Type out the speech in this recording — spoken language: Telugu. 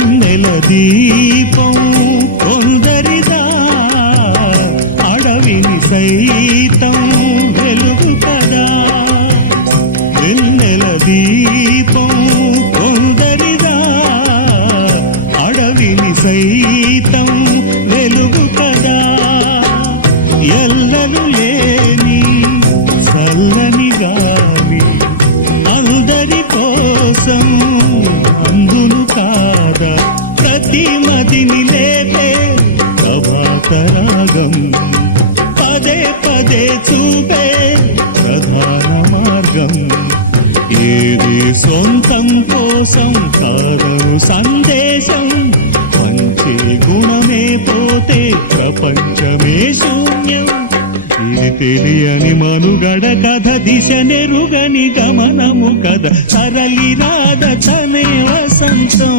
వెన్నెల దీపం కొందరిదా అడవిని సైతం వెలుగు కదా వెన్నెల దీపం కొందరిదా అడవిని సైతం వెలుగు కదా ఎల్లలు లేని చల్లని గాలి అందరి కోసం అందును కాదా ప్రతి మదిని లేపే ప్రభాత రాగం పదే పదే చూపే ప్రధాన మార్గం ఏది సొంతం కోసం కాదను సందేశం పంచే గుణమే పోతే ప్రపంచమే శూన్యం ఇది తెలియని మనుగడ కథ దిశ నెరుగని గమనము కథ సరళి రాధ తనే వసంతం